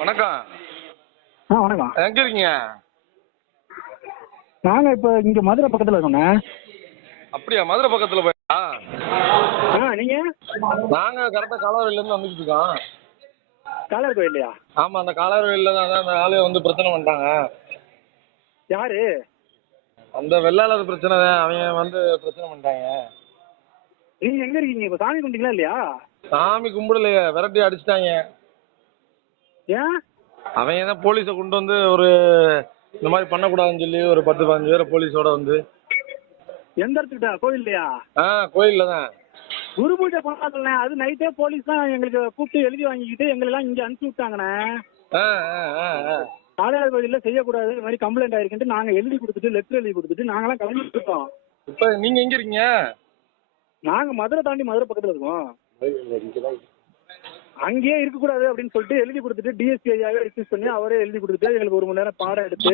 வணக்கம். ஆ வணக்கம். எங்க இருக்கீங்க? நாங்க இப்போ இங்க மதுரை பக்கத்துல இருக்கோண்ணே. அப்படியா மதுரை பக்கத்துல போயா? ஆ நீங்க? நாங்க கரெக்டா காலாவரியில இருந்து வந்துட்டு இருக்கோம். காலர் கோயில்லையா? ஆமா அந்த காலாவரியில தான் அந்த ஆளு வந்து பிரச்சனை பண்ணிட்டாங்க. யாரு? அந்த வெள்ளாளர் பிரச்சனை தான் அவங்க வந்து பிரச்சனை பண்ணிட்டாங்க. நீங்க எங்க இருக்கீங்க? இப்போ சாமி கும்பிட்டீங்களா இல்லையா? சாமி கும்பிடலையே விரட்டி அடிச்சிட்டாங்க. ஏன்? அவங்க தான் போலீஸை கொண்டு வந்து ஒரு இந்த மாதிரி பண்ணக்கூடாதுன்னு சொல்லி ஒரு பத்து பதினஞ்சு பேரை போலீஸோட வந்து. எந்த இடத்துக்கிட்ட? கோயில்லையா? ஆ கோயில்ல தான். குரு பூஜை பண்ணாதுண்ணே அது நைட்டே போலீஸ் தான் எங்களுக்கு கூப்பிட்டு எழுதி வாங்கிக்கிட்டு எங்களெல்லாம் இங்க அனுப்பிச்சு விட்டாங்கண்ணே. ஆ ஆ ஆ ஆ. காளையார் கோயில்ல செய்யக்கூடாது. இந்த மாதிரி கம்ப்ளைண்ட் ஆயிருக்குன்ட்டு நாங்க எழுதி கொடுத்துட்டு லெட்டர் எழுதி கொடுத்துட்டு நாங்களாம் கிளம்பிட்டு இருக்கோம் இப்போ நீங்க எங்க இருக்கீங்க? நாங்க மதுரை தாண்டி மதுரை பக்கத்துல இருக்கோம். அங்கேயே இருக்கக்கூடாது அப்படின்னு சொல்லிட்டு எழுதி கொடுத்துட்டு டிஎஸ்பி ஐயாவே ரிக்வஸ்ட் பண்ணி அவரே எழுதி கொடுத்துட்டு எங்களுக்கு ஒரு மணி நேரம் பாடம் எடுத்து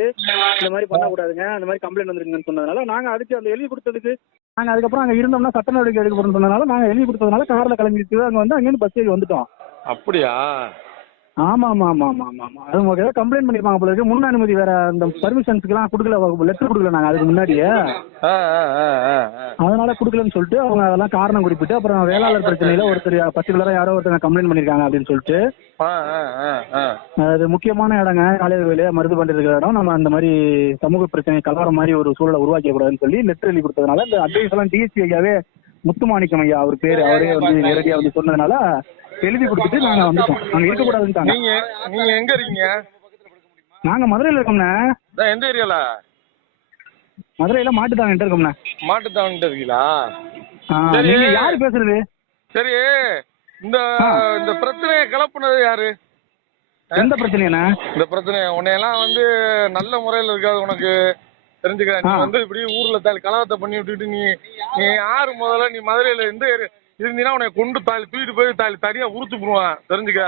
இந்த மாதிரி பண்ணக்கூடாதுங்க அந்த மாதிரி கம்ப்ளைண்ட் வந்துருங்கன்னு சொன்னதுனால நாங்க அதுக்கு அந்த எழுதி கொடுத்ததுக்கு நாங்க அதுக்கப்புறம் அங்க இருந்தோம்னா சட்ட நடவடிக்கை எடுக்க போறோம்னு சொன்னதுனால நாங்க எழுதி கொடுத்ததுனால கார்ல கிளம்பிட்டு அங்க வந்து அங்கேருந்து பஸ் ஏறி வந்துட்டோம். அப்படியா? ஆமா ஆமா ஆமா ஆமா ஆமா ஆமா அது உங்களுக்கு ஏதாவது கம்ப்ளைண்ட் பண்ணிருப்பாங்க போல இருக்கு. முன் அனுமதி வேற அந்த பர்மிஷன்ஸ்க்குலாம் கொடுக்கல லெட்டர் கொடுக்கல நாங்க அதுக்கு முன்னாடியே. அதனால கொடுக்கலன்னு சொல்லிட்டு அவங்க அதெல்லாம் காரணம் குறிப்பிட்டு அப்புறம் வேளாளர் பிரச்சனையில ஒருத்தர் பர்டிகுலரா யாரோ ஒருத்தங்க கம்ப்ளைண்ட் பண்ணிருக்காங்க அப்படின்னு சொல்லிட்டு. அது முக்கியமான இடங்க. காலையில் வேலையை பண்ணிட்டு இருக்கிற இடம். நம்ம அந்த மாதிரி சமூக பிரச்சனை கலவரம் மாதிரி ஒரு சூழலை உருவாக்க கூடாதுன்னு சொல்லி லெட்டர் எழுதி கொடுத்ததுனால இந்த அட்வைஸ் எல்லாம் டிஎஸ்பி ஐயாவே முத்துமாணிக்கம் ஐயா அவர் பேரு அவரே வந்து நேரடியா வந்து சொன்னதுனால எழுதி கொடுத்துட்டு நாங்க வந்துட்டோம். அங்க இருக்கக்கூடாதுன்ட்டாங்க நீங்க நீங்க எங்க இருக்கீங்க? நாங்க மதுரையில இருக்கோம்ண்ணே. எந்த ஏரியால? மதுரையில மாட்டுத்தாங்க இருக்கோம்ண்ணே. மாட்டுத்தாவணிட்டு இருக்கீங்களா. நீங்க யாரு பேசுறது? சரி. இந்த. இந்த பிரச்சனையை கிளப்புனது யாரு? எந்த பிரச்சனைண்ணே இந்த பிரச்சனை உன்னையெல்லாம் வந்து நல்ல முறையில் இருக்காது உனக்கு. தெரிஞ்சுக்க நீ. வந்து இப்படி ஊர்ல தாலி கலவரத்தை பண்ணி விட்டுட்டு நீ நீ யாரு முதல்ல நீ மதுரையில எந்த ஏரியா இருந்தீங்கன்னா உன்னை கொண்டு தாலி தூக்கிட்டு போய் தாலி தனியா உறுத்து போடுவான் தெரிஞ்சுக்க?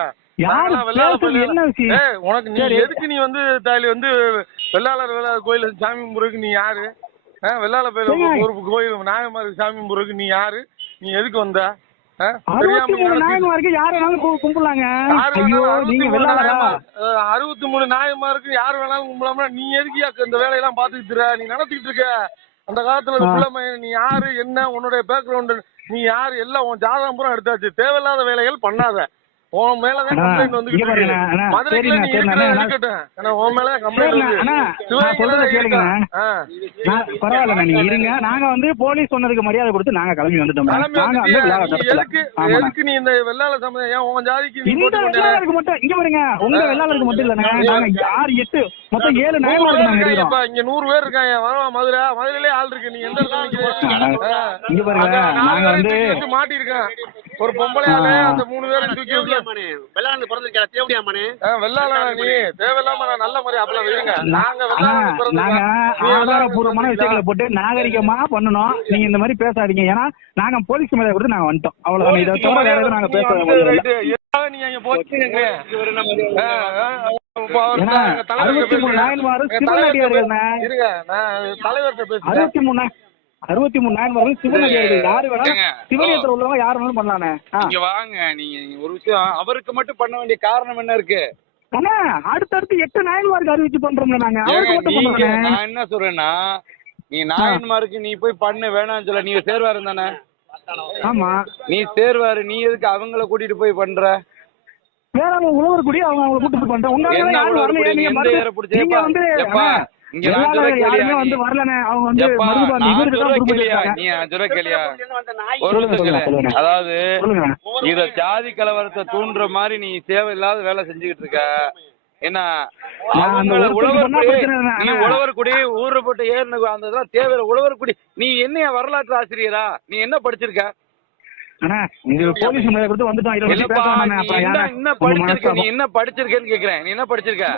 உனக்கு நீ. எதுக்கு நீ வந்து தாலி வந்து வெள்ளாளர் வெள்ளாளர் கோயில் சாமி கும்பிடுறதுக்கு நீ யாரு? வெள்ளாள. கோயில் ஒரு கோயில் நாயமாருக்கு சாமி கும்பிடுறதுக்கு நீ யாரு? நீ எதுக்கு வந்த? தெரியாம யார் வேணாலும் கும்பிடலாங்க. அறுபத்தி மூணு மூணு நாயமாருக்கு யாரு வேணாலும் கும்பலாம்னா நீ எதுக்கு இந்த வேலையெல்லாம் பாத்துக்கிட்டு இருக்க? நீ நடத்திக்கிட்டு இருக்க அந்த காலத்துல இந்த ஆ. பிள்ளை பையன் நீ யாரு என்ன உன்னுடைய பேக்ரவுண்ட் நீ யாரு எல்லாம் உன் ஜாதகம் பூரா எடுத்தாச்சு தேவையில்லாத வேலைகள் பண்ணாத உன் மேலதான் அண்ணா, கம்ப்ளைண்ட் மதுரைக்குள்ள சரிண்ணா, நீ இருக்கட்டும் உன் மேல கம்ப்ளைண்ட் சொல்றத தான் கேளுங்க. பரவாயில்ல நீங்க இருங்க. நாங்க வந்து போலீஸ் சொன்னதுக்கு மரியாதை கொடுத்து நாங்க கிளம்பி வந்துட்டோம்? வந்து எதுக்கு நீ இந்த வெள்ளாள சமயம் ஏன் உன் ஜாதிக்கு இந்த வெள்ளாளருக்கு மட்டும் இங்க பாருங்க. உங்க. வெள்ளாளருக்கு மட்டும் இல்லைண்ணே. ஆ. நாங்க எட்டு மொத்தம் ஏழு பேர் நாங்க இங்க நூறு பேர் இருக்காங்க. வரவா மதுரை மதுரையிலே ஆள் இருக்கு. நீ எந்த இடத்துல. இங்க பாருங்க, நாங்க வந்து- மாட்டியிருக்கேன் ஒரு பொம்பளையால. அந்த மூணு பேரும் தூக்கி வெள்ளாண்டு பிறந்திருக்கா வெள்ளாள நீ? தேவையில்லாம நான் நல்ல மாதிரி அப்பல வைங்க. நாங்க வெள்ளாள. நாங்க வெள்ளாள ஆதாரபூர்வமான? விஷயங்களை போட்டு நாகரிகமா பண்ணணும். நீங்க இந்த மாதிரி பேசாதீங்க. ஏன்னா நாங்க போலீஸ் மேல கொடுத்து நாங்க வந்துட்டோம். அவ்வளவுதான். இதை தவிர வேற எதுவும் நாங்க பேச நீங்க அங்க போச்சீங்க? அறுபத்தி மூணு எங்க சிவனடியார்கள் தலைவர்கிட்ட பேசுறேன். அறுபத்தி மூணு அறுபத்தி மூணு நாயன்மார்கள் சிவனடியார்கள் யாரு வேணாலும் சிவனியத்துல உள்ளவங்க யாரு வேணாலும் பண்ணலானே ஆ. இங்க வாங்க நீங்க ஒரு விஷயம் அவருக்கு மட்டும் பண்ண வேண்டிய காரணம் என்ன இருக்கு? அண்ணா அடுத்தடுத்து எட்டு நாயன்மாருக்கு அறிவிச்சு பண்றோம்ல நாங்க. அவருக்கு மட்டும் நீங்க பண்றோம் நான் என்ன சொல்றேன்னா நீ நாயன்மாருக்கு நீ போய் பண்ணு வேணாம்னு சொல்ல நீ சேர்வாரு தானே? ஆமா. நீ சேர்வாரு நீ எதுக்கு அவங்கள கூட்டிட்டு போய் பண்ற? வேற அவங்க உழவர் கூடி அவங்க அவங்களை கூட்டு போய் பண்றோம் உங்க ஆளுங்க என்ன யாரும் வரலையே? நீங்க? நீங்க வந்து இங்க யாருமே வந்து அவங்க வந்து. அதாவது இத ஜாதி கலவரத்தை தூண்டுற மாதிரி நீ தேவையில்லாத வேலை செஞ்சுக்கிட்டு இருக்க. என்ன. நீ உழவர் குடி ஊரை போட்டு ஏறின அந்த இதெல்லாம் தேவையில்ல. உழவர் குடி நீ என்ன வரலாற்று ஆசிரியரா? நீ என்ன படிச்சிருக்க? என்ன யாரா? என்ன உங்க படிச்சிருக்க? நீ மனஸ்தாபம். என்ன படிச்சிருக்கேன்னு கேக்குறேன். நீ என்ன படிச்சிருக்க?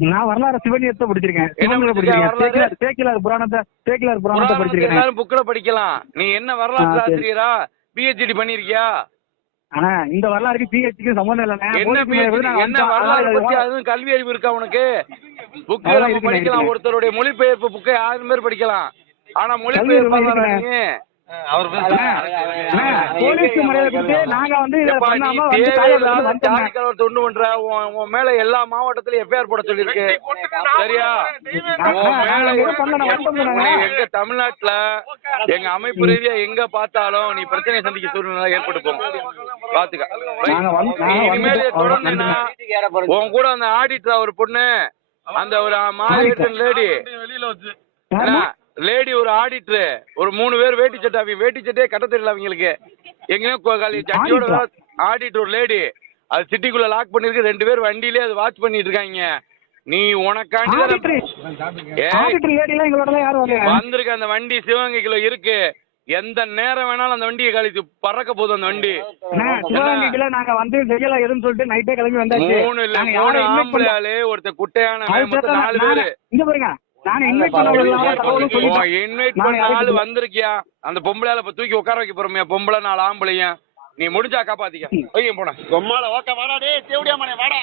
நான் வரலாறு சிவனியத்தை படிச்சிருக்கேன். என்ன? படிச்சிருக்கேன் வரலாறு? சேக்கிலார் புராணத்தை சேக்கிலார் புராணத்தை படிச்சிருக்கேன் எல்லாரும் புக்ல படிக்கலாம். நீ என்ன சரி. ஆசிரியரா? பிஹெச்டி பண்ணிருக்கியா? ஆனா இந்த வரலாறுக்கு பிஹெச்டிக்கு சம்பந்தம் இல்லைண்ணே. என்ன என்ன. வரலாறு பத்தி அதுவும் கல்வி அறிவு இருக்கா உனக்கு? புக் படிக்கலாம். ஒருத்தருடைய மொழிபெயர்ப்பு புக்கை ஆயிரம் பேர் படிக்கலாம். ஆனா மொழிபெயர்ப்பு உண்டு பண்ற உன் உன் மேல எல்லா மாவட்டத்திலயும் எஃப்ஐஆர் போட சொல்லியிருக்கு. சரியா. எங்க தமிழ்நாட்டுல எங்க அமைப்பு ரீதியா எங்க பார்த்தாலும் நீ பிரச்சனை சந்திக்க சூழ்நிலை ஏற்பட்டு போகும். பாத்துக்க. இனிமேல். தொடர்ந்துன்னா உன் கூட அந்த ஆடிட்டர் ஒரு பொண்ணு அந்த ஒரு மாரியட்டன் லேடி? லேடி ஒரு ஆடிட்டர் ஒரு மூணு பேர் வேட்டி சட்டை அவங்க வேட்டி சட்டையே கட்ட தெரியல அவங்களுக்கு. எங்கேயும் Auditor? ஆடிட்டர் ஒரு லேடி அது சிட்டிக்குள்ள லாக் பண்ணிருக்கு ரெண்டு பேர் வண்டியிலே அது வாட்ச் பண்ணிட்டு இருக்காங்க. நீ உனக்காண்டி? வந்திருக்க அந்த வண்டி சிவகங்கைக்குள்ள இருக்கு. எந்த நேரம் வேணாலும் அந்த வண்டியை கழித்து பறக்க போகுது அந்த வண்டி. நாங்க வந்து செய்யல எதுன்னு சொல்லிட்டு நைட்டே கிளம்பி வந்தாச்சு. மூணு இல்ல மூணு யாரையும் invite ஆம்பளை பண்ணல. ஆளு ஒருத்தர் குட்டையான நாலு பேரு. இங்க பாருங்க. இன்வைட் பண்ண ஆளு வந்திருக்கியா? அந்த பொம்பளையால இப்ப தூக்கி உட்கார வைக்க போறோமே பொம்பளை நாலு ஆம்பளையும் நீ முடிஞ்சா காப்பாத்திக்க. வைங்க போன கொம்மால ஓக்க வாடா டேய் தேவடியா மணி வாடா